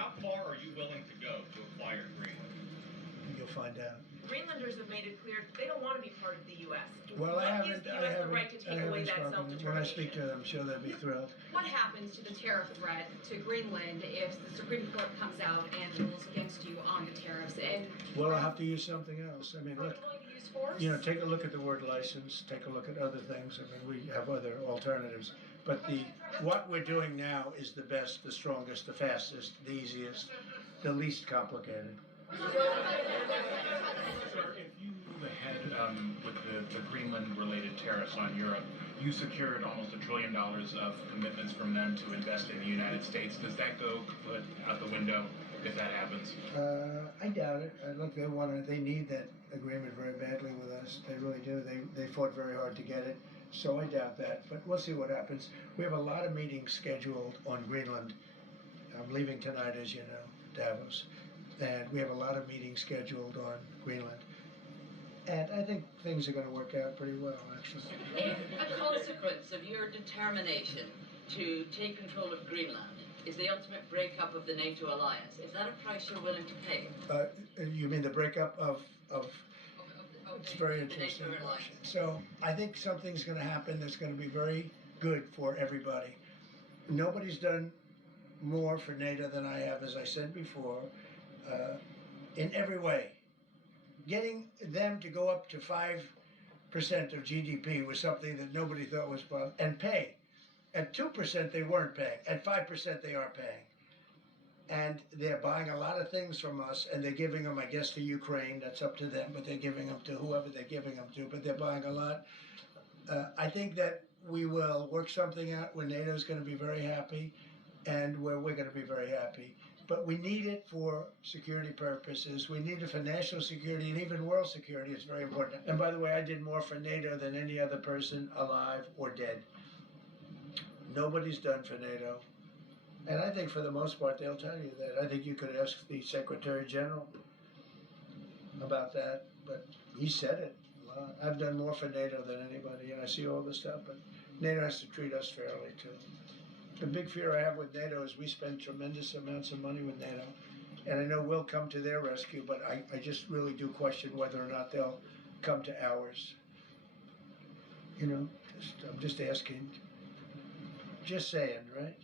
how far are you willing to go to acquire Greenland? You'll find out. Greenlanders have made it clear they don't want to be part of the U.S. Well, What gives the U.S. the right to take away that self-determination? When I speak to them, I'm sure they'll be thrilled. What happens to the tariff threat to Greenland if the Supreme Court comes out and rules against you on the tariffs? And well, I'll have to use something else. I mean, are you look, willing to use force? you know, take a look at the word license, take a look at other things. I mean, we have other alternatives. But what we're doing now is the best, the strongest, the fastest, the easiest, the least complicated. Sir, if you move ahead with the Greenland-related tariffs on Europe, you secured almost $1 trillion of commitments from them to invest in the United States. Does that go out the window if that happens? I doubt it. Look, they need that agreement very badly with us. They really do. They fought very hard to get it. So I doubt that. But we'll see what happens. We have a lot of meetings scheduled on Greenland. I'm leaving tonight, as you know, Davos. And we have a lot of meetings scheduled on Greenland. And I think things are going to work out pretty well, actually. If a consequence of your determination to take control of Greenland is the ultimate breakup of the NATO alliance, is that a price you're willing to pay? You mean the breakup of it's very the NATO interesting. alliance? So I think something's going to happen that's going to be very good for everybody. Nobody's done more for NATO than I have, as I said before, in every way. Getting them to go up to 5% of GDP was something that nobody thought was possible, and pay. At 2% they weren't paying. At 5% they are paying. And they're buying a lot of things from us, and they're giving them, I guess, to Ukraine. That's up to them, but they're giving them to whoever they're giving them to, but they're buying a lot. I think that we will work something out where NATO's going to be very happy and where we're going to be very happy. But we need it for security purposes. We need it for national security and even world security. It's very important. And by the way, I did more for NATO than any other person alive or dead. Nobody's done for NATO. And I think for the most part, they'll tell you that. I think you could ask the Secretary General about that, but he said it a lot. I've done more for NATO than anybody, and I see all this stuff, but NATO has to treat us fairly, too. The big fear I have with NATO is we spend tremendous amounts of money with NATO, and I know we'll come to their rescue, but I just really do question whether or not they'll come to ours. You know, I'm just asking. Just saying, right?